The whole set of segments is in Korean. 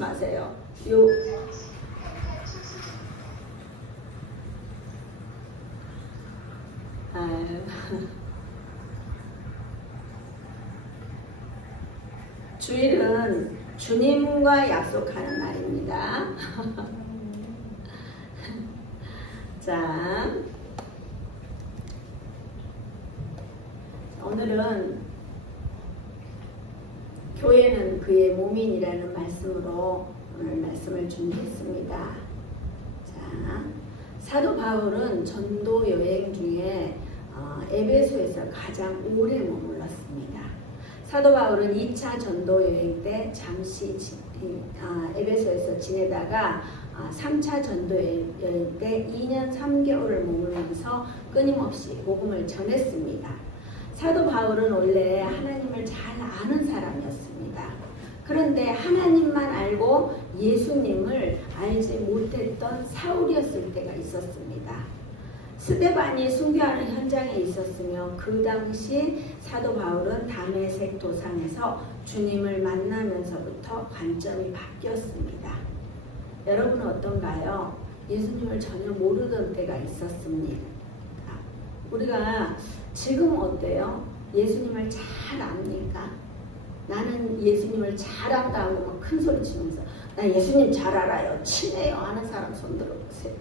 마세요. 주일은 주님과 약속하는 날입니다. 자, 오늘은 교회는 그의 몸이라는 말씀으로 오늘 말씀을 준비했습니다. 자, 사도 바울은 전도 여행 중에 에베소에서 가장 오래 머물렀습니다. 사도 바울은 2차 전도 여행 때 잠시 에베소에서 지내다가 3차 전도 여행 때 2년 3개월을 머물면서 끊임없이 복음을 전했습니다. 사도 바울은 원래 하나님을 잘 아는 사람이었습니다. 그런데 하나님만 알고 예수님을 알지 못했던 사울이었을 때가 있었습니다. 스데반이 순교하는 현장에 있었으며 그 당시 사도 바울은 다메섹 도상에서 주님을 만나면서부터 관점이 바뀌었습니다. 여러분은 어떤가요? 예수님을 전혀 모르던 때가 있었습니다. 우리가 지금 어때요? 예수님을 잘 압니까? 나는 예수님을 잘 안다고 막 큰 소리 치면서 나 예수님 잘 알아요, 친해요 하는 사람 손 들어보세요.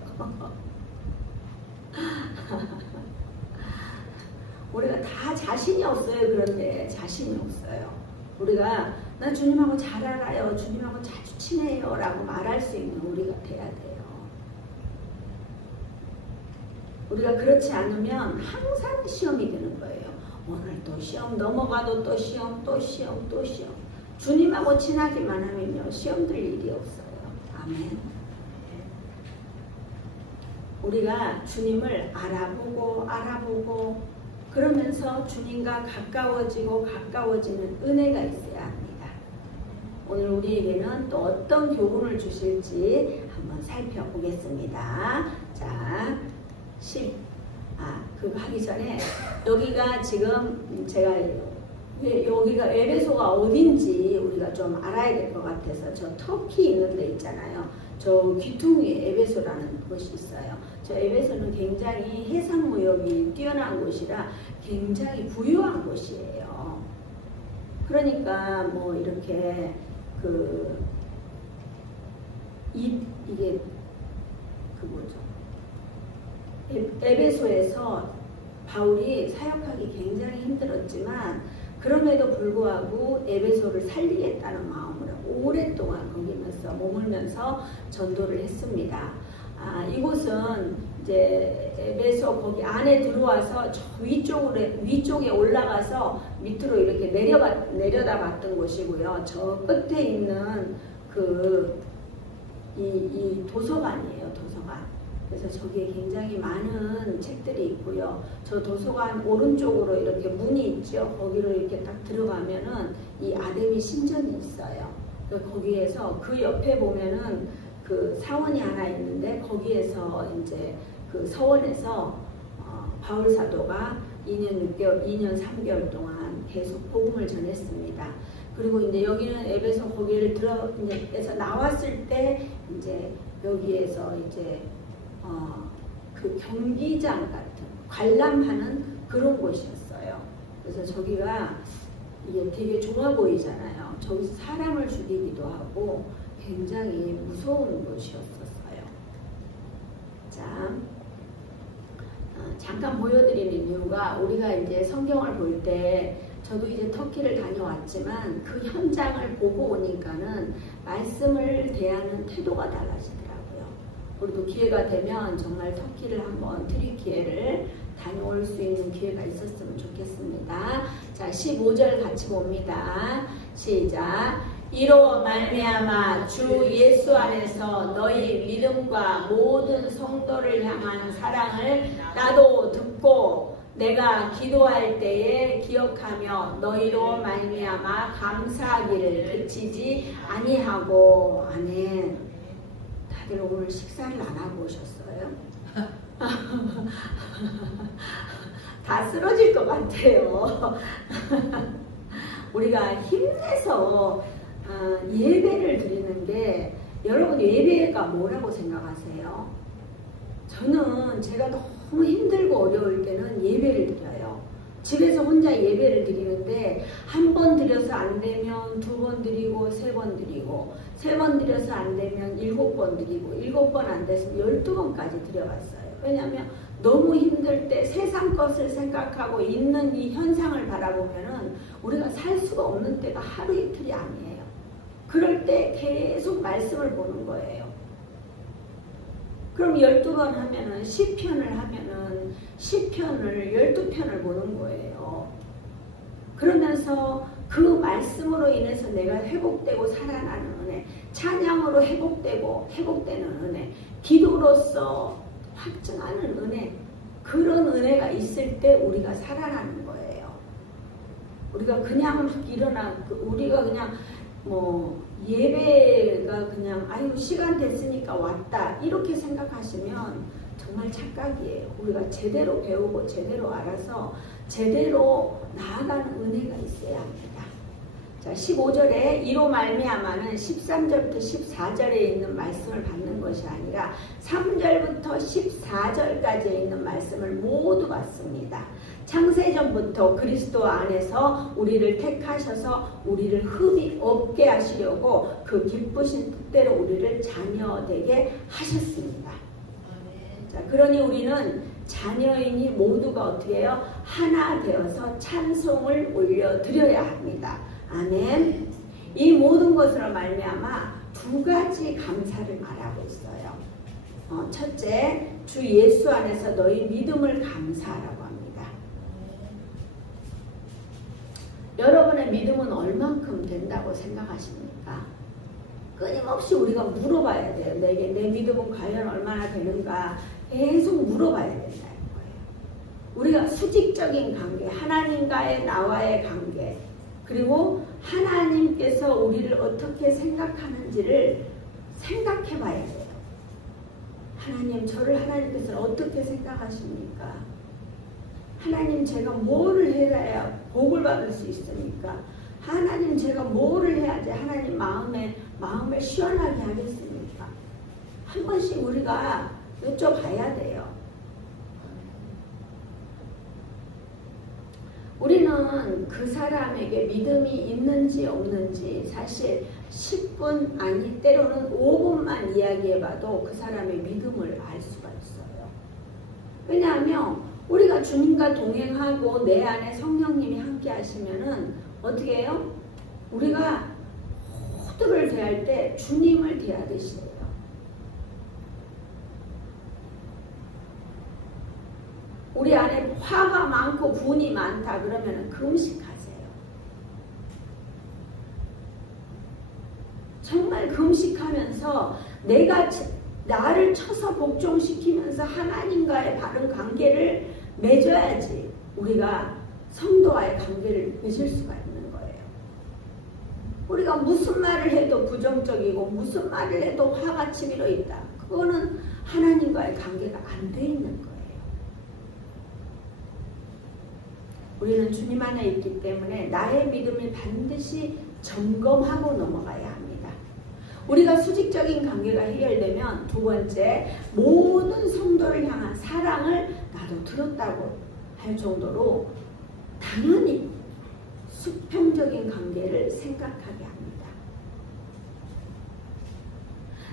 우리가 다 자신이 없어요. 그런데 자신이 없어요. 우리가 나 주님하고 잘 알아요, 주님하고 자주 친해요 라고 말할 수 있는 우리가 돼야 돼요. 우리가 그렇지 않으면 항상 시험이 되는 거예요. 오늘 또 시험, 넘어가도 또 시험, 또 시험, 또 시험. 주님하고 친하기만 하면요 시험 들 일이 없어요. 아멘. 우리가 주님을 알아보고 그러면서 주님과 가까워지는 은혜가 있어야 합니다. 오늘 우리에게는 또 어떤 교훈을 주실지 한번 살펴보겠습니다. 자, 그거 하기 전에 여기가 지금 제가 여기가 에베소가 어딘지 우리가 좀 알아야 될 것 같아서 저 터키 있는 데 있잖아요. 저 귀퉁이에 에베소라는 곳이 있어요. 저 에베소는 굉장히 해상 무역이 뛰어난 곳이라 굉장히 부유한 곳이에요. 그러니까 뭐 이렇게 이게 뭐죠? 에베소에서 바울이 사역하기 굉장히 힘들었지만 그럼에도 불구하고 에베소를 살리겠다는 마음으로 오랫동안 거기면서 머물면서 전도를 했습니다. 이곳은 이제 에베소 거기 안에 들어와서 저 위쪽에 올라가서 밑으로 이렇게 내려다봤던 곳이고요. 저 끝에 있는 이 도서관이에요. 도서관. 그래서 저기에 굉장히 많은 책들이 있고요. 저 도서관 오른쪽으로 이렇게 문이 있죠. 거기로 이렇게 딱 들어가면은 이 아데미 신전이 있어요. 거기에서 그 옆에 보면은 그 사원이 하나 있는데 거기에서 이제 그 서원에서 바울 사도가 2년 3개월 동안 계속 복음을 전했습니다. 그리고 이제 여기는 에베소 거기를 들어서 나왔을 때 이제 여기에서 이제 그 경기장 같은 관람하는 그런 곳이었어요. 그래서 저기가 이게 되게 좋아 보이잖아요. 저기서 사람을 죽이기도 하고 굉장히 무서운 곳이었었어요. 자, 잠깐 보여드리는 이유가 우리가 이제 성경을 볼 때 저도 이제 터키를 다녀왔지만 그 현장을 보고 오니까는 말씀을 대하는 태도가 달라지더라고요. 우리도 기회가 되면 정말 터키를 한번 트리키예를 다녀올 수 있는 기회가 있었으면 좋겠습니다. 자, 15절 같이 봅니다. 시작. 이로 말미암아 주 예수 안에서 너희 믿음과 모든 성도를 향한 사랑을 나도 듣고 내가 기도할 때에 기억하며 너희로 말미암아 감사하기를 그치지 아니하고. 아멘. 다들 오늘 식사를 안 하고 오셨어요? 다 쓰러질 것 같아요. 우리가 힘내서 예배를 드리는 게 여러분 예배가 뭐라고 생각하세요? 저는 제가 너무 힘들고 어려울 때는 예배를 드려요. 집에서 혼자 예배를 드리는데 한 번 드려서 안 되면 2번 드리고 3번 드리고 3번 드려서 안 되면 7번 드리고 7번 안 됐으면 12번까지 드려봤어요. 왜냐하면 너무 힘들 때 세상 것을 생각하고 있는 이 현상을 바라보면은 우리가 살 수가 없는 때가 하루 이틀이 아니에요. 그럴 때 계속 말씀을 보는 거예요. 그럼 12번 하면은 10편을 하면은 10편을 12편을 보는 거예요. 그러면서 그 말씀으로 인해서 내가 회복되고 살아나는 은혜, 찬양으로 회복되는 은혜, 기도로서 확증하는 은혜, 그런 은혜가 있을 때 우리가 살아나는 거예요. 우리가 그냥 막 우리가 그냥 예배가 그냥 아유 시간 됐으니까 왔다 이렇게 생각하시면 정말 착각이에요. 우리가 제대로 배우고 제대로 알아서 제대로 나아가는 은혜가 있어야 합니다. 자, 15절에 이로 말미암아는 13절부터 14절에 있는 말씀을 받는 것이 아니라 3절부터 14절까지에 있는 말씀을 모두 받습니다. 창세전부터 그리스도 안에서 우리를 택하셔서 우리를 흠이 없게 하시려고 그 기쁘신 뜻대로 우리를 자녀되게 하셨습니다. 자, 그러니 우리는 자녀이니 모두가 어떻게 해요? 하나 되어서 찬송을 올려드려야 합니다. 아멘. 이 모든 것으로 말미암아 2가지 감사를 말하고 있어요. 첫째, 주 예수 안에서 너희 믿음을 감사하라고 합니다. 여러분의 믿음은 얼만큼 된다고 생각하십니까? 끊임없이 우리가 물어봐야 돼요. 내 믿음은 과연 얼마나 되는가 계속 물어봐야 된다는 거예요. 우리가 수직적인 관계, 하나님과의 나와의 관계, 그리고 하나님께서 우리를 어떻게 생각하는지를 생각해 봐야 돼요. 하나님, 저를 하나님께서 어떻게 생각하십니까? 하나님, 제가 뭐를 해야 복을 받을 수 있습니까? 하나님, 제가 뭐를 해야지 하나님 마음을 시원하게 하겠습니까? 한 번씩 우리가 여쭤봐야 돼요. 우리는 그 사람에게 믿음이 있는지 없는지 사실 10분 아니 때로는 5분만 이야기해봐도 그 사람의 믿음을 알 수가 있어요. 왜냐하면 우리가 주님과 동행하고 내 안에 성령님이 함께 하시면은 어떻게 해요? 우리가 모두를 대할 때 주님을 대하듯이 해요. 우리 안에 화가 많고 분이 많다 그러면 금식하세요. 정말 금식하면서 내가 나를 쳐서 복종시키면서 하나님과의 바른 관계를 맺어야지 우리가 성도와의 관계를 맺을 수가 있는 거예요. 우리가 무슨 말을 해도 부정적이고 무슨 말을 해도 화가 치밀어 있다. 그거는 하나님과의 관계가 안 돼 있는 거예요. 우리는 주님 안에 있기 때문에 나의 믿음을 반드시 점검하고 넘어가야 합니다. 우리가 수직적인 관계가 해결되면 2번째, 모든 성도를 향한 사랑을 나도 들었다고 할 정도로 당연히 수평적인 관계를 생각하게 합니다.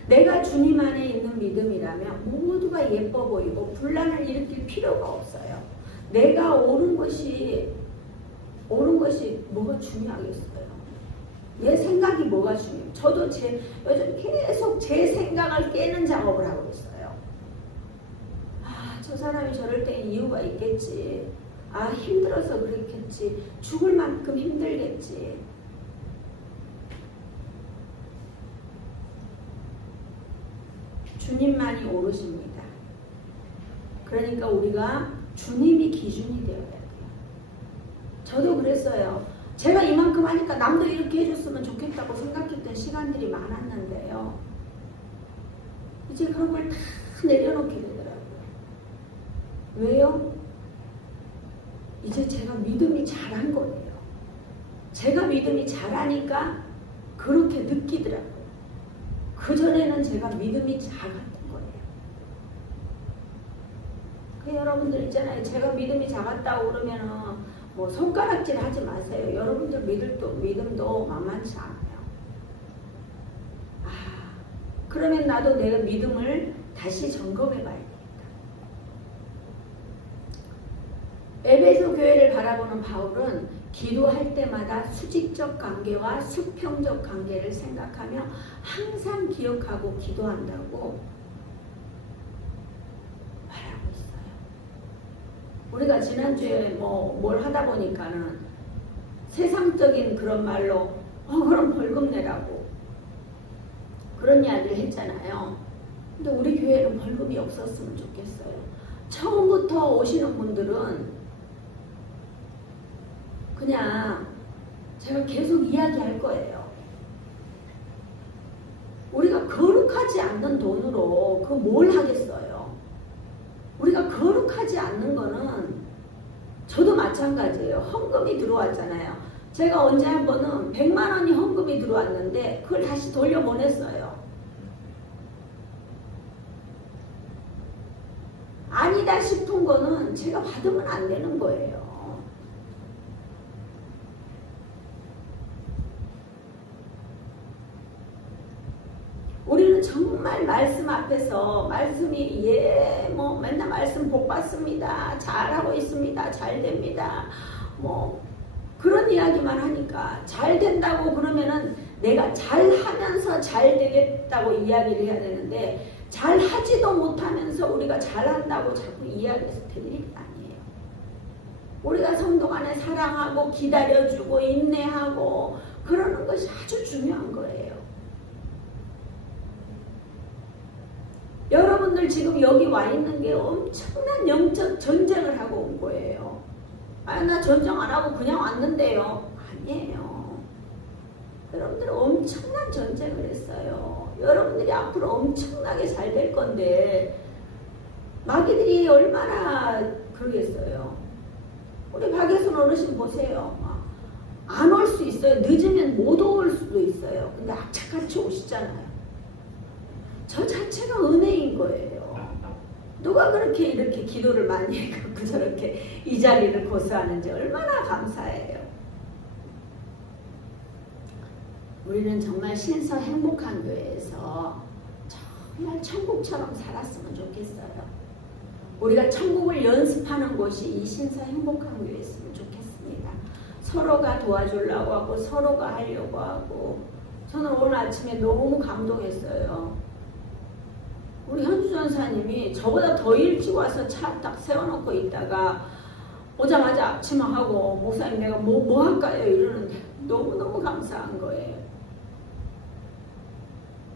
내가 주님 안에 있는 믿음이라면 모두가 예뻐 보이고 분란을 일으킬 필요가 없어요. 내가 옳은 것이 뭐가 중요하겠어요? 내 생각이 뭐가 중요해요? 저도 요즘 계속 제 생각을 깨는 작업을 하고 있어요. 저 사람이 저럴 때 이유가 있겠지. 힘들어서 그랬겠지. 죽을 만큼 힘들겠지. 주님만이 오르십니다. 그러니까 우리가 주님이 기준이 되어야 돼요. 저도 그랬어요. 제가 이만큼 하니까 남도 이렇게 해줬으면 좋겠다고 생각했던 시간들이 많았는데요. 이제 그런 걸 다 내려놓게 되더라고요. 왜요? 이제 제가 믿음이 잘한 거예요. 제가 믿음이 잘하니까 그렇게 느끼더라고요. 그전에는 제가 믿음이 작았던 거예요. 그 여러분들 있잖아요. 제가 믿음이 작았다고 그러면은 뭐 손가락질 하지 마세요. 여러분들 믿음도 만만치 않아요. 그러면 나도 내가 믿음을 다시 점검해 봐야 되겠다. 에베소 교회를 바라보는 바울은 기도할 때마다 수직적 관계와 수평적 관계를 생각하며 항상 기억하고 기도한다고 말하고 있어요. 우리가 지난주에 뭘 하다 보니까는 세상적인 그런 말로 그럼 벌금 내라고 그런 이야기를 했잖아요. 근데 우리 교회는 벌금이 없었으면 좋겠어요. 처음부터 오시는 분들은 그냥 제가 계속 이야기할 거예요. 우리가 거룩하지 않는 돈으로 그 뭘 하겠어요. 우리가 거룩하지 않는 거는 저도 마찬가지예요. 헌금이 들어왔잖아요. 제가 언제 한 번은 100만 원이 헌금이 들어왔는데 그걸 다시 돌려보냈어요. 아니다 싶은 거는 제가 받으면 안 되는 거예요. 우리는 정말 말씀 앞에서 말씀이 맨날 말씀 복 받습니다. 잘하고 있습니다. 잘 됩니다. 그런 이야기만 하니까 잘 된다고 그러면은 내가 잘하면서 잘 되겠다고 이야기를 해야 되는데 잘 하지도 못하면서 우리가 잘한다고 자꾸 이야기해서 될 일이 아니에요. 우리가 성도 간에 사랑하고 기다려주고 인내하고 그러는 것이 아주 중요한 거예요. 여러분들 지금 여기 와 있는 게 엄청난 영적 전쟁을 하고 온 거예요. 나 전쟁 안 하고 그냥 왔는데요. 아니에요. 여러분들 엄청난 전쟁을 했어요. 여러분들이 앞으로 엄청나게 잘 될 건데 마귀들이 얼마나 그러겠어요. 우리 박예순 어르신 보세요. 안 올 수 있어요. 늦으면 못 올 수도 있어요. 근데 악착같이 오시잖아요. 저 자체가 은혜인 거예요. 누가 그렇게 이렇게 기도를 많이 해갖고 저렇게 이 자리를 고수하는지 얼마나 감사해요. 우리는 정말 신서 행복한 교회에서 정말 천국처럼 살았으면 좋겠어요. 우리가 천국을 연습하는 곳이 이 신서 행복한 교회였으면 좋겠습니다. 서로가 도와주려고 하고 서로가 하려고 하고 저는 오늘 아침에 너무 감동했어요. 우리 현주 전사님이 저보다 더 일찍 와서 차 딱 세워놓고 있다가 오자마자 앞치마하고 목사님 내가 뭐 할까요? 이러는데 너무너무 감사한 거예요.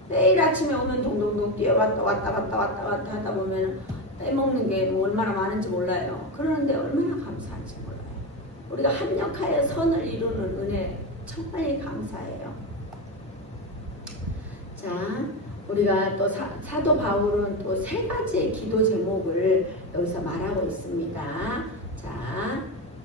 매일 아침에 오면 동동동 뛰어갔다 왔다 하다 보면 떼먹는 게 얼마나 많은지 몰라요. 그러는데 얼마나 감사한지 몰라요. 우리가 합력하여 선을 이루는 은혜 정말 감사해요. 자, 우리가 또 사도 바울은 또 3가지의 기도 제목을 여기서 말하고 있습니다. 자,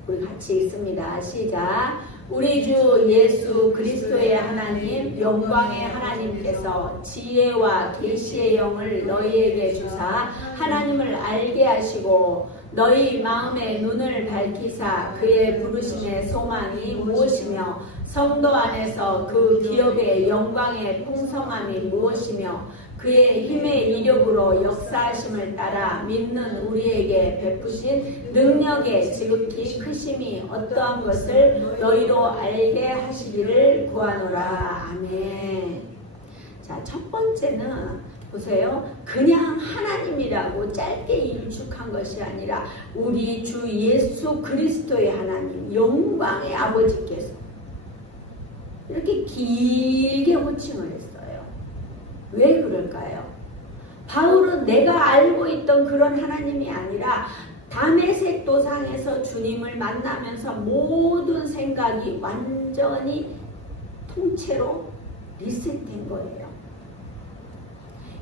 우리 같이 읽습니다. 시작. 우리 주 예수 그리스도의 하나님 영광의 하나님께서 지혜와 계시의 영을 너희에게 주사 하나님을 알게 하시고 너희 마음의 눈을 밝히사 그의 부르심의 소망이 무엇이며 성도 안에서 그 기업의 영광의 풍성함이 무엇이며 그의 힘의 이력으로 역사하심을 따라 믿는 우리에게 베푸신 능력의 지극히 크심이 어떠한 것을 너희로 알게 하시기를 구하노라. 아멘. 자, 첫 번째는 보세요. 그냥 하나님이라고 짧게 일축한 것이 아니라 우리 주 예수 그리스도의 하나님, 영광의 아버지께서 이렇게 길게 호칭을 했어요. 왜 그럴까요? 바울은 내가 알고 있던 그런 하나님이 아니라 다메섹 도상에서 주님을 만나면서 모든 생각이 완전히 통째로 리셋된 거예요.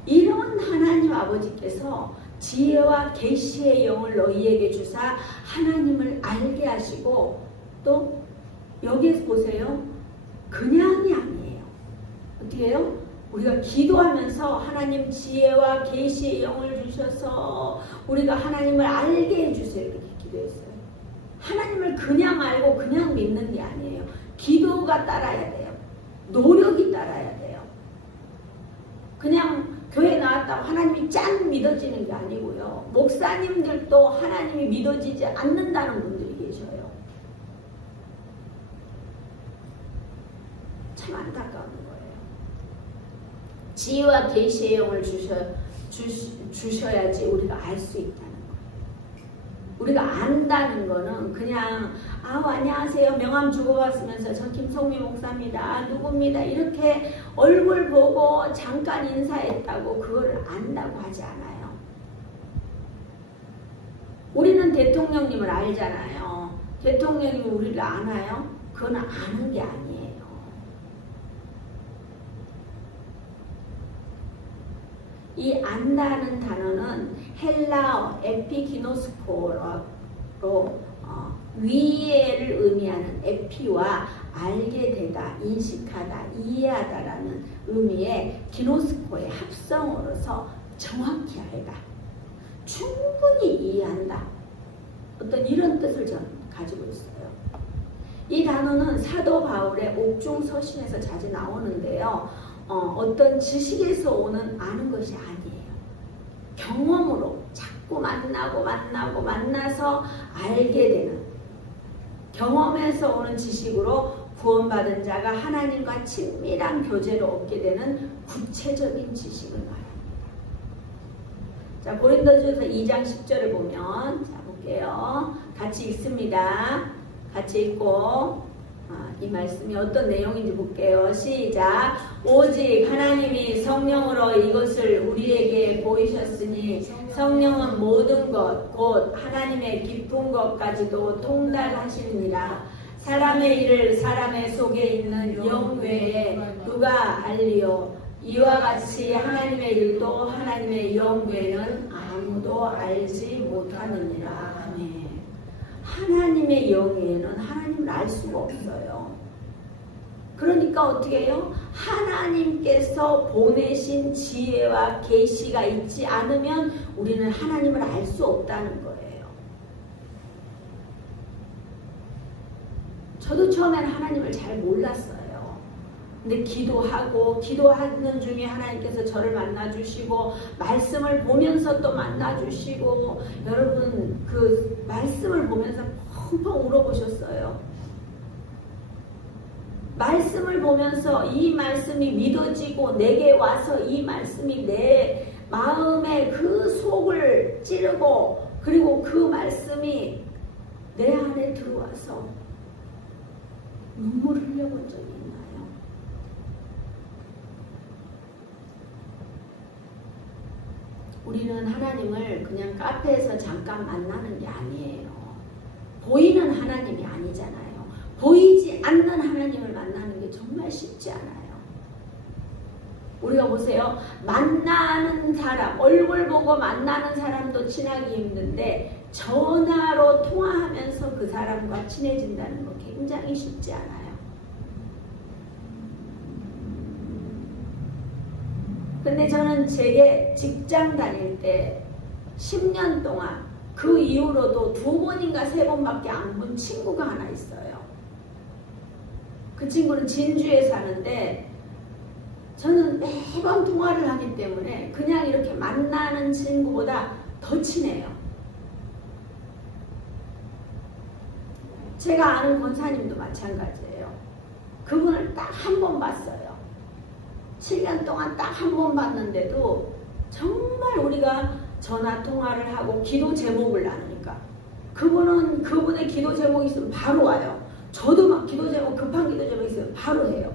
이런 하나님 아버지께서 지혜와 계시의 영을 너희에게 주사 하나님을 알게 하시고 또 여기에서 보세요. 그냥이 아니에요. 어떻게 해요? 우리가 기도하면서 하나님 지혜와 계시의 영을 주셔서 우리가 하나님을 알게 해주세요. 이렇게 기도했어요. 하나님을 그냥 알고 그냥 믿는 게 아니에요. 기도가 따라야 돼요. 노력이 따라야 돼요. 그냥 교회 나왔다고 하나님이 짠 믿어지는 게 아니고요. 목사님들도 하나님이 믿어지지 않는다는 분들이 계셔요. 참 안타까운 거예요. 지혜와 계시의 영을 주셔야지 우리가 알 수 있다는 거예요. 우리가 안다는 거는 그냥 안녕하세요 명함 주고받으면서 저 김성미 목사입니다. 누구입니다. 이렇게 얼굴 보고 잠깐 인사했다고 그거를 안다고 하지 않아요. 우리는 대통령님을 알잖아요. 대통령님이 우리를 아나요? 그건 아는 게 아니에요. 이 안다는 단어는 헬라어 에피기노스코로 위에를 의미하는 에피와 알게 되다, 인식하다, 이해하다라는 의미의 기노스코의 합성어로서 정확히 알다, 충분히 이해한다, 어떤 이런 뜻을 저는 가지고 있어요. 이 단어는 사도 바울의 옥중서신에서 자주 나오는데요. 어떤 지식에서 오는 아는 것이 아니에요. 경험으로 자꾸 만나서 알게 되는, 경험에서 오는 지식으로 구원받은 자가 하나님과 친밀한 교제를 얻게 되는 구체적인 지식을 말합니다. 자, 고린도전서 2장 10절을 보면, 자 볼게요. 같이 읽습니다. 같이 읽고 이 말씀이 어떤 내용인지 볼게요. 시작. 오직 하나님이 성령으로 이것을 우리에게 보이셨으니 성령은 모든 것 곧 하나님의 깊은 것까지도 통달하시느니라. 사람의 일을 사람의 속에 있는 영 외에 누가 알리요. 이와 같이 하나님의 일도 하나님의 영 외에는 아무도 알지 못하느니라. 아멘. 하나님의 영에는 하나님을 알 수가 없어요. 그러니까 어떻게 해요? 하나님께서 보내신 지혜와 계시가 있지 않으면 우리는 하나님을 알 수 없다는 거예요. 저도 처음에는 하나님을 잘 몰랐어요. 근데 기도하는 중에 하나님께서 저를 만나주시고 말씀을 보면서 또 만나주시고, 여러분 그 말씀을 보면서 펑펑 울어보셨어요. 말씀을 보면서 이 말씀이 믿어지고 내게 와서 이 말씀이 내 마음의 그 속을 찌르고, 그리고 그 말씀이 내 안에 들어와서 눈물을 흘려본 적이 있나요? 우리는 하나님을 그냥 카페에서 잠깐 만나는 게 아니에요. 보이는 하나님이 아니잖아요. 보이지 않는 하나님을 만나는 게 정말 쉽지 않아요. 우리가 보세요. 만나는 사람, 얼굴 보고 만나는 사람도 친하기 힘든데 전화로 통화하면서 그 사람과 친해진다는 거 굉장히 쉽지 않아요. 근데 저는 제게 직장 다닐 때 10년 동안 그 이후로도 2번인가 3번밖에 안 본 친구가 하나 있어요. 그 친구는 진주에 사는데 저는 매번 통화를 하기 때문에 그냥 이렇게 만나는 친구보다 더 친해요. 제가 아는 권사님도 마찬가지예요. 그분을 딱 한 번 봤어요. 7년 동안 딱 한 번 봤는데도 정말 우리가 전화 통화를 하고 기도 제목을 나누니까 그분은 그분의 기도 제목이 있으면 바로 와요. 저도 막 기도 제목, 급한 기도 제목 있으면 바로 해요.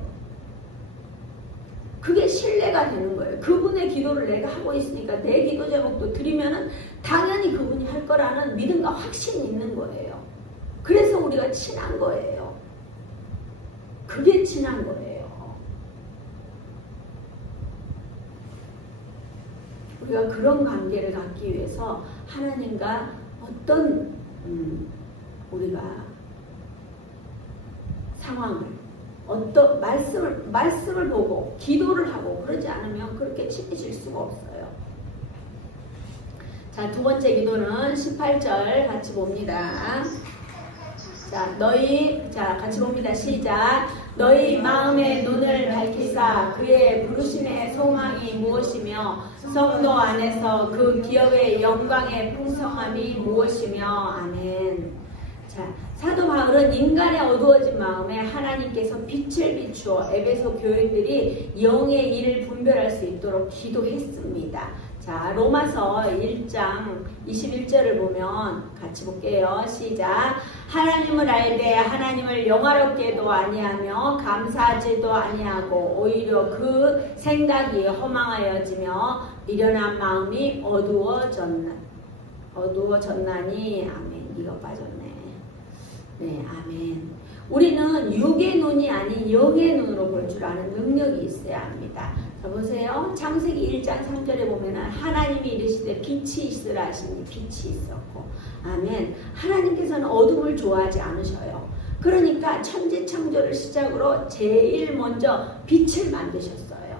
그게 신뢰가 되는 거예요. 그분의 기도를 내가 하고 있으니까 내 기도 제목도 드리면은 당연히 그분이 할 거라는 믿음과 확신이 있는 거예요. 그래서 우리가 친한 거예요. 그게 친한 거예요. 우리가 그런 관계를 갖기 위해서 하나님과 어떤 우리가 상황을 어떤 말씀을 보고 기도를 하고 그러지 않으면 그렇게 친해질 수가 없어요. 자, 두 번째 기도는 18절 같이 봅니다. 자, 같이 봅니다. 시작. 너희 마음의 눈을 밝히사 그의 부르심의 소망이 무엇이며 성도 안에서 그 기업의 영광의 풍성함이 무엇이며. 아멘. 자, 사도 바울은 인간의 어두워진 마음에 하나님께서 빛을 비추어 에베소 교인들이 영의 일을 분별할 수 있도록 기도했습니다. 자, 로마서 1장 21절을 보면 같이 볼게요. 시작. 하나님을 알되 하나님을 영화롭게도 아니하며 감사하지도 아니하고 오히려 그 생각이 허망하여지며 미련한 마음이 어두워졌나니. 아멘. 이거 빠졌네. 네, 아멘. 우리는 육의 눈이 아닌 영의 눈으로 볼 줄 아는 능력이 있어야 합니다. 자, 보세요. 창세기 1장 3절에 보면은 하나님이 이르시되 빛이 있으라 하시니 빛이 있었고. 아멘. 하나님께서는 어둠을 좋아하지 않으셔요. 그러니까 천지창조를 시작으로 제일 먼저 빛을 만드셨어요.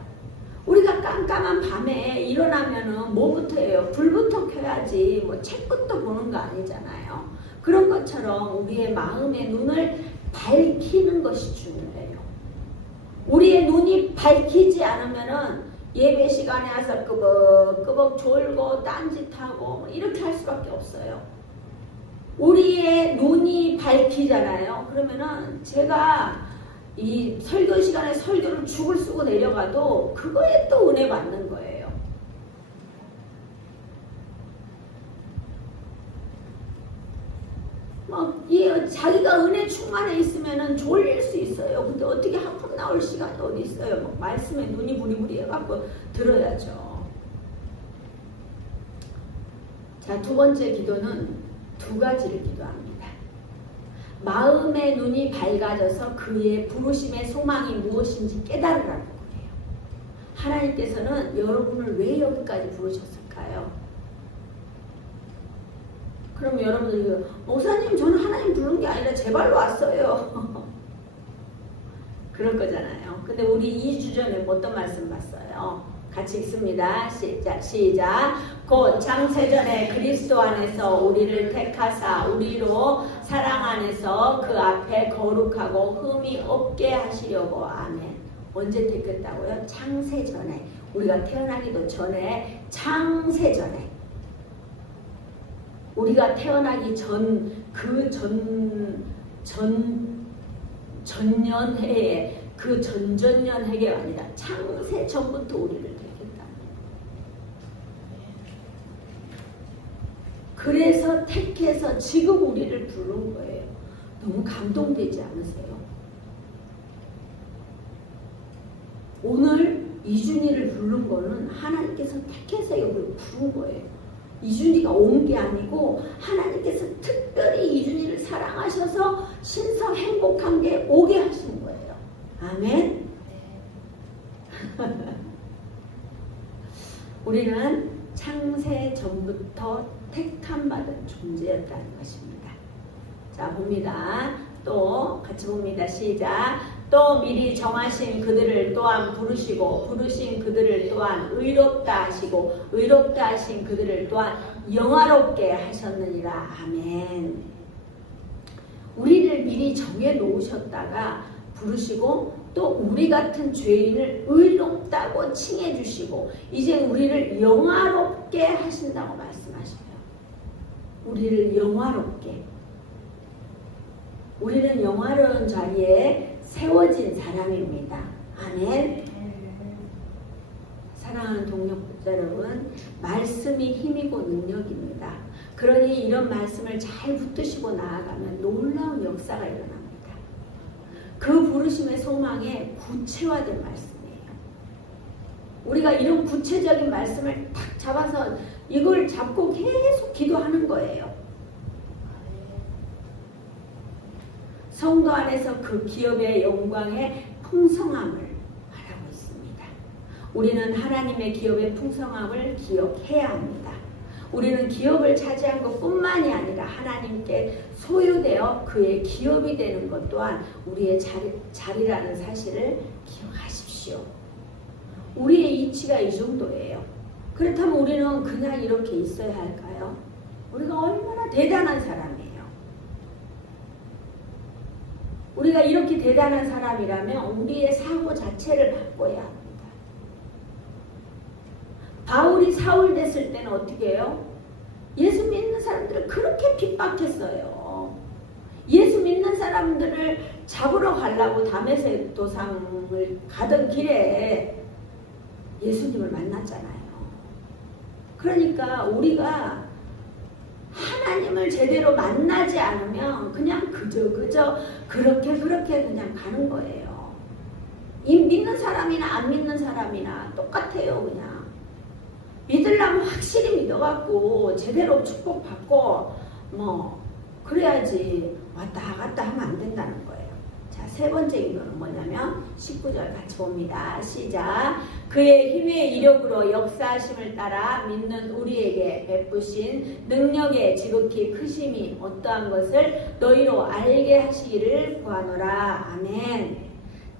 우리가 깜깜한 밤에 일어나면은 뭐부터 해요? 불부터 켜야지 뭐 책부터 보는 거 아니잖아요. 그런 것처럼 우리의 마음의 눈을 밝히는 것이 중요해요. 우리의 눈이 밝히지 않으면은 예배 시간에 와서 끄벅끄벅 졸고 딴짓하고 이렇게 할 수밖에 없어요. 우리의 눈이 밝히잖아요. 그러면은 제가 이 설교 시간에 설교를 죽을 쓰고 내려가도 그거에 또 은혜 받는 거예요. 자기가 은혜 충만해 있으면은 졸릴 수 있어요. 근데 어떻게 하품 나올 시간이 어디 있어요? 말씀에 눈이 부리부리 해갖고 들어야죠. 자, 두 번째 기도는 두 가지를 기도합니다. 마음의 눈이 밝아져서 그의 부르심의 소망이 무엇인지 깨달으라고 그래요. 하나님께서는 여러분을 왜 여기까지 부르셨을까요? 그럼 여러분들이 목사님 저는 하나님 부른 게 아니라 제 발로 왔어요. 그럴 거잖아요. 근데 우리 2주 전에 어떤 말씀 봤어요? 같이 읽습니다. 시작. 곧 창세전에 그리스도 안에서 우리를 택하사 우리로 사랑 안에서 그 앞에 거룩하고 흠이 없게 하시려고. 아멘. 언제 택했다고요? 창세전에. 우리가 태어나기도 전에 창세전에. 우리가 태어나기 전, 전년해에, 그 전전년해가 아니라 창세 전부터 우리를 택했다. 그래서 택해서 지금 우리를 부른 거예요. 너무 감동되지 않으세요? 오늘 이준희를 부른 거는 하나님께서 택해서 여기를 부른 거예요. 이준희가 온 게 아니고 하나님께서 특별히 이준희를 사랑하셔서 신성 행복한 게 오게 하신 거예요. 아멘. 우리는 창세 전부터 택함 받은 존재였다는 것입니다. 자, 봅니다. 또 같이 봅니다. 시작. 또 미리 정하신 그들을 또한 부르시고 부르신 그들을 또한 의롭다 하시고 의롭다 하신 그들을 또한 영화롭게 하셨느니라. 아멘. 우리를 미리 정해 놓으셨다가 부르시고 또 우리 같은 죄인을 의롭다고 칭해 주시고 이제 우리를 영화롭게 하신다고 말씀하셔요. 우리를 영화롭게. 우리는 영화로운 자리에 세워진 사람입니다. 아멘. 사랑하는 동역자 여러분, 말씀이 힘이고 능력입니다. 그러니 이런 말씀을 잘 붙드시고 나아가면 놀라운 역사가 일어납니다. 그 부르심의 소망에 구체화된 말씀이에요. 우리가 이런 구체적인 말씀을 딱 잡아서 이걸 잡고 계속 기도하는 거예요. 성도 안에서 그 기업의 영광의 풍성함을 말하고 있습니다. 우리는 하나님의 기업의 풍성함을 기억해야 합니다. 우리는 기업을 차지한 것뿐만이 아니라 하나님께 소유되어 그의 기업이 되는 것 또한 우리의 자리라는 사실을 기억하십시오. 우리의 이치가 이 정도예요. 그렇다면 우리는 그냥 이렇게 있어야 할까요? 우리가 얼마나 대단한 사람이에요. 우리가 이렇게 대단한 사람이라면 우리의 사고 자체를 바꿔야 합니다. 바울이 사울 됐을 때는 어떻게 해요? 예수 믿는 사람들을 그렇게 핍박했어요. 예수 믿는 사람들을 잡으러 가려고 다메섹 도상을 가던 길에 예수님을 만났잖아요. 그러니까 우리가 하나님을 제대로 만나지 않으면 그냥 그저 그렇게 그냥 가는 거예요. 이 믿는 사람이나 안 믿는 사람이나 똑같아요. 그냥 믿으려면 확실히 믿어갖고 제대로 축복받고 뭐 그래야지 왔다 갔다 하면 안 된다는 거예요. 자, 세 번째 기도는 뭐냐면 19절 같이 봅니다. 시작. 그의 힘의 이력으로 역사하심을 따라 믿는 우리에게 베푸신 능력의 지극히 크심이 어떠한 것을 너희로 알게 하시기를 구하노라. 아멘.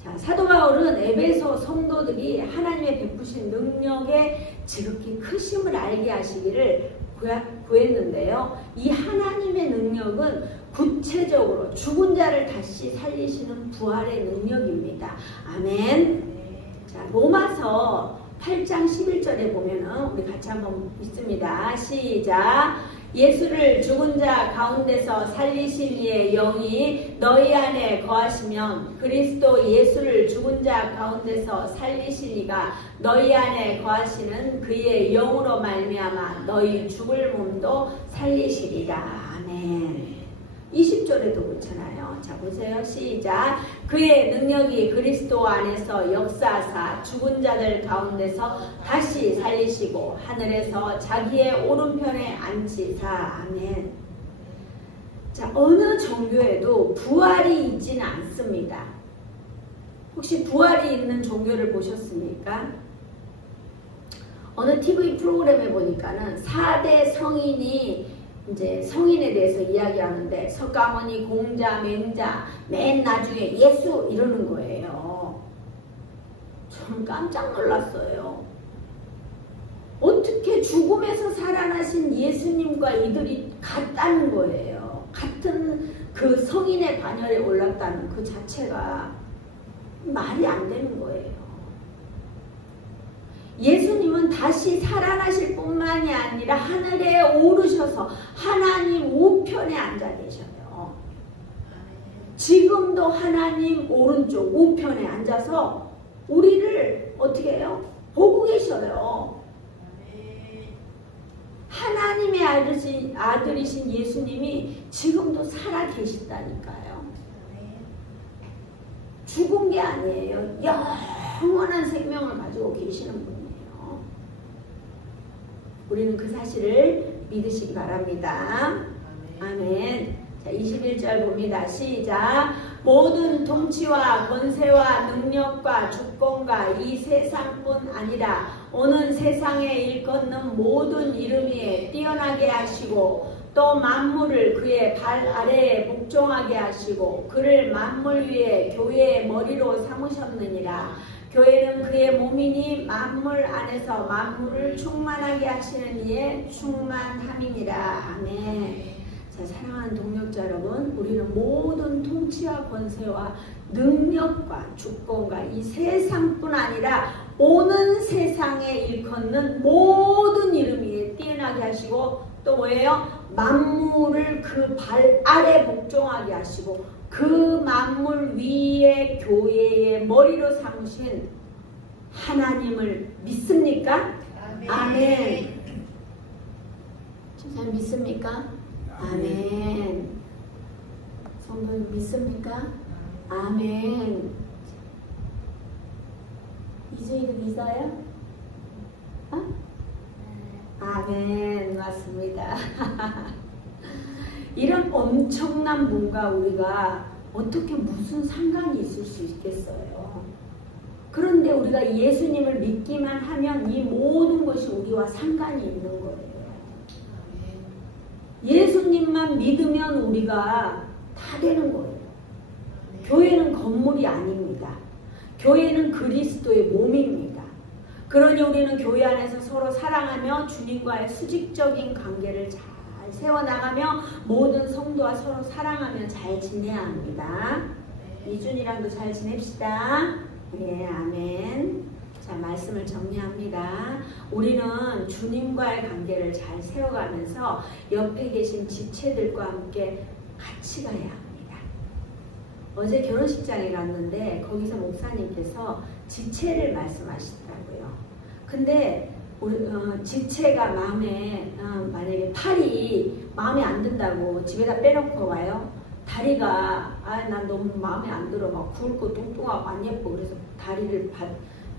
자, 사도 바울은 에베소 성도들이 하나님의 베푸신 능력의 지극히 크심을 알게 하시기를 구했는데요. 이 하나님의 능력은 구체적으로 죽은 자를 다시 살리시는 부활의 능력입니다. 아멘. 자, 로마서 8장 11절에 보면은 우리 같이 한번 읽습니다. 시작. 예수를 죽은 자 가운데서 살리신 이의 영이 너희 안에 거하시면 그리스도 예수를 죽은 자 가운데서 살리신 이가 너희 안에 거하시는 그의 영으로 말미암아 너희 죽을 몸도 살리시리라. 아멘. 20절에도 그렇잖아요. 자, 보세요. 시작. 그의 능력이 그리스도 안에서 역사하사 죽은 자들 가운데서 다시 살리시고 하늘에서 자기의 오른편에 앉히사. 아멘. 자, 어느 종교에도 부활이 있지는 않습니다. 혹시 부활이 있는 종교를 보셨습니까? 어느 TV 프로그램에 보니까는 4대 성인이 이제 성인에 대해서 이야기하는데 석가모니, 공자, 맹자, 맨 나중에 예수 이러는 거예요. 좀 깜짝 놀랐어요. 어떻게 죽음에서 살아나신 예수님과 이들이 같다는 거예요. 같은 그 성인의 반열에 올랐다는 그 자체가 말이 안 되는 거예요. 예수님은 다시 살아나실 뿐만이 아니라 하늘에 오르셔서 하나님 우편에 앉아 계셔요. 지금도 하나님 오른쪽 우편에 앉아서 우리를 어떻게 해요? 보고 계셔요. 하나님의 아들이신 예수님이 지금도 살아 계신다니까요. 죽은 게 아니에요. 영원한 생명을 가지고 계시는 분이에요. 우리는 그 사실을 믿으시기 바랍니다. 아멘. 자, 21절 봅니다. 시작. 모든 통치와 권세와 능력과 주권과 이 세상뿐 아니라 오는 세상에 일컫는 모든 이름 위에 뛰어나게 하시고 또 만물을 그의 발 아래에 복종하게 하시고 그를 만물 위에 교회의 머리로 삼으셨느니라. 교회는 그의 몸이니 만물 안에서 만물을 충만하게 하시는 이의 충만함이니라. 아멘. 자, 사랑하는 동역자 여러분, 우리는 모든 통치와 권세와 능력과 주권과 이 세상뿐 아니라 오는 세상에 일컫는 모든 이름 위에 뛰어나게 하시고 또 뭐예요? 만물을 그 발 아래 복종하게 하시고 그 만물 위에 교회의 머리로 삼으신 하나님을 믿습니까? 아멘. 아멘. 진짜 믿습니까? 아멘. 성도님 믿습니까? 아멘. 이주희도 믿어요? 어? 아멘. 맞습니다. 이런 엄청난 분과 우리가 어떻게 무슨 상관이 있을 수 있겠어요? 그런데 우리가 예수님을 믿기만 하면 이 모든 것이 우리와 상관이 있는 거예요. 예수님만 믿으면 우리가 다 되는 거예요. 교회는 건물이 아닙니다. 교회는 그리스도의 몸입니다. 그러니 우리는 교회 안에서 서로 사랑하며 주님과의 수직적인 관계를 잘 세워나가며 모든 성도와 서로 사랑하며 잘 지내야 합니다. 이준이랑도 잘 지냅시다. 예, 아멘. 자, 말씀을 정리합니다. 우리는 주님과의 관계를 잘 세워가면서 옆에 계신 지체들과 함께 같이 가야 합니다. 어제 결혼식장에 갔는데 거기서 목사님께서 지체를 말씀하시더라고요. 근데 우리, 지체가 마음에 만약에 팔이 마음에 안 든다고 집에다 빼놓고 와요. 다리가 난 너무 마음에 안 들어 막 굵고 뚱뚱하고 안 예뻐 그래서 다리를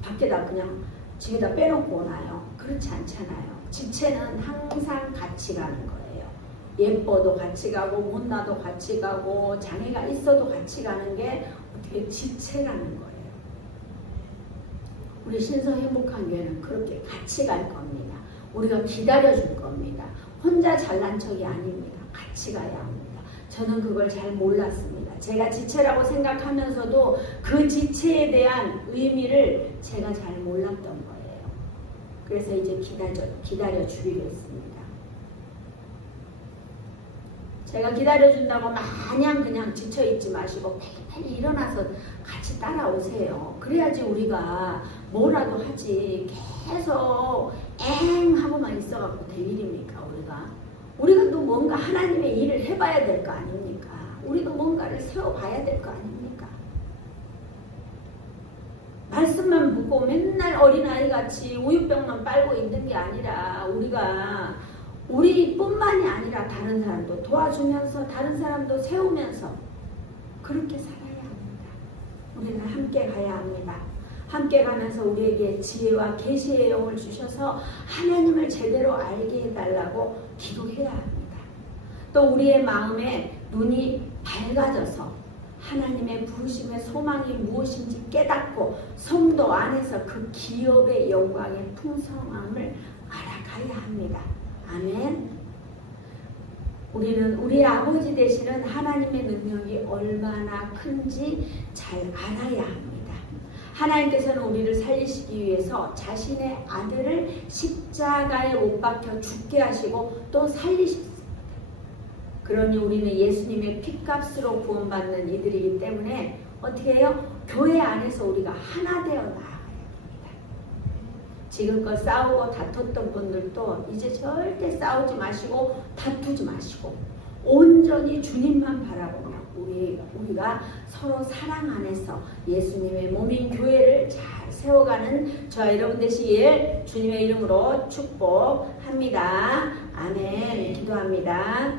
밖에다 그냥 집에다 빼놓고 오나요? 그렇지 않잖아요. 지체는 항상 같이 가는 거예요. 예뻐도 같이 가고 못나도 같이 가고 장애가 있어도 같이 가는 게 어떻게 지체라는 거예요. 우리 신성 행복한 교회는 그렇게 같이 갈 겁니다. 우리가 기다려줄 겁니다. 혼자 잘난 척이 아닙니다. 같이 가야 합니다. 저는 그걸 잘 몰랐습니다. 제가 지체라고 생각하면서도 그 지체에 대한 의미를 제가 잘 몰랐던 거예요. 그래서 이제 기다려 주기로 했습니다. 제가 기다려준다고 마냥 그냥 지쳐있지 마시고 빨리 일어나서 같이 따라오세요. 그래야지 우리가 뭐라도 하지 계속 엥 하고만 있어갖고 될 일입니까 우리가 또 뭔가 하나님의 일을 해봐야 될 거 아닙니까? 우리도 뭔가를 세워봐야 될 거 아닙니까? 말씀만 보고 맨날 어린아이같이 우유병만 빨고 있는 게 아니라 우리가 우리뿐만이 아니라 다른 사람도 도와주면서 다른 사람도 세우면서 그렇게 살아야 합니다. 우리는 함께 가야 합니다. 함께 가면서 우리에게 지혜와 계시의 영을 주셔서 하나님을 제대로 알게 해달라고 기도해야 합니다. 또 우리의 마음에 눈이 밝아져서 하나님의 부르심의 소망이 무엇인지 깨닫고 성도 안에서 그 기업의 영광의 풍성함을 알아가야 합니다. 아멘. 우리는 우리 아버지 되시는 하나님의 능력이 얼마나 큰지 잘 알아야 합니다. 하나님께서는 우리를 살리시기 위해서 자신의 아들을 십자가에 못 박혀 죽게 하시고 또 살리셨습니다. 그러니 우리는 예수님의 핏값으로 구원받는 이들이기 때문에 어떻게 해요? 교회 안에서 우리가 하나 되어 나아가야 합니다. 지금껏 싸우고 다퉜던 분들도 이제 절대 싸우지 마시고 다투지 마시고 온전히 주님만 바라보며 우리가 서로 사랑 안에서 예수님의 몸인 교회를 잘 세워가는 저와 여러분 되시길 주님의 이름으로 축복합니다. 아멘. 기도합니다.